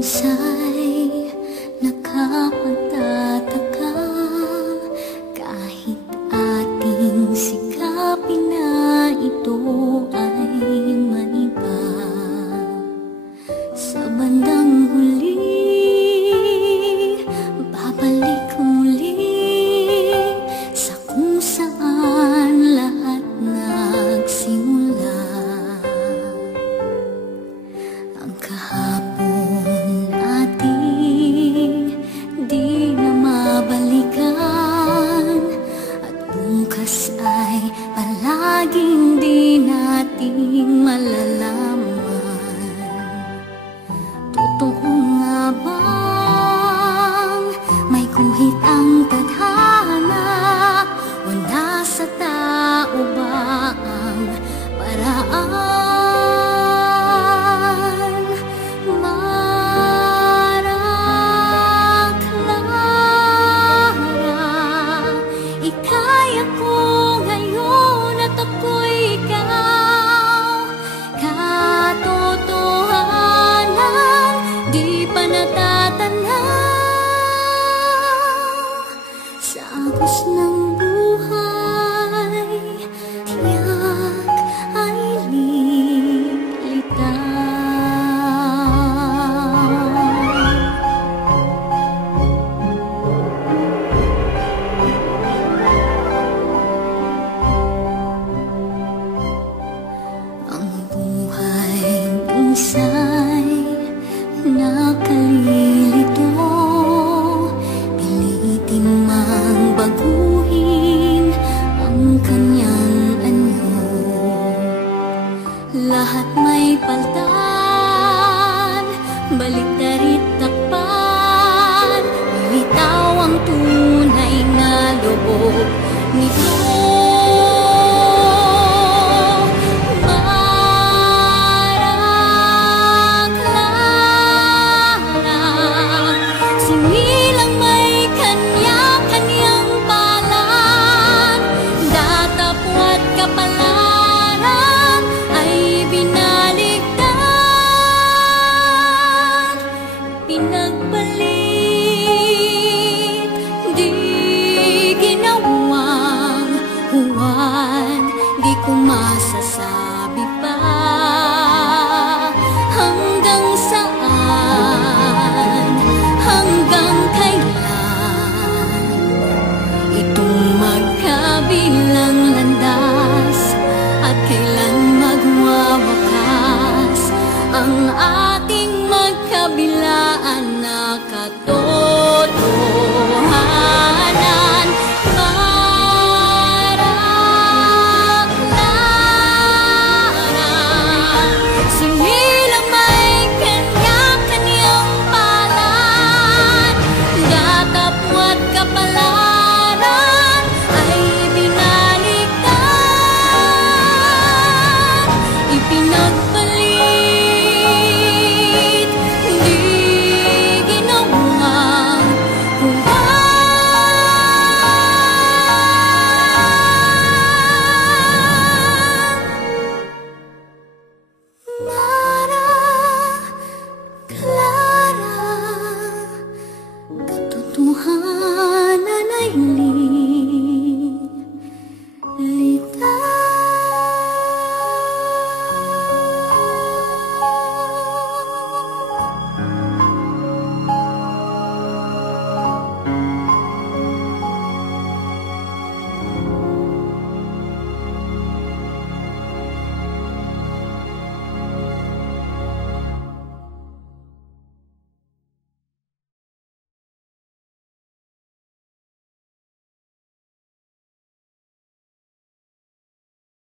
Minsa'y nakapagtataka kahit ating sikapin na ito ay maniba. Sa bandang huli, babalik muli sa kung saan lahat nagsimula. Ang kahapon ating di na mabalikan, at bukas ay palaging di natin malalaman. Totoo nga bang may guhit ang tadhana, o nasa tao ba ang paraan? Agos ng buhay, tiyak ay lilitaw. Ang buhay minsa'y nakalilito, baguhin ang kanyang anyo. Lahat may paltan, baliktarit takpan, lilitaw ang tunay na loob nito. Pinagpalit, di ginawang huwad, di ko masasabi pa hanggang saan, hanggang kailan itong magkabilang landas, at kailan magwawakas ang ating magkabilaan na katotohanan.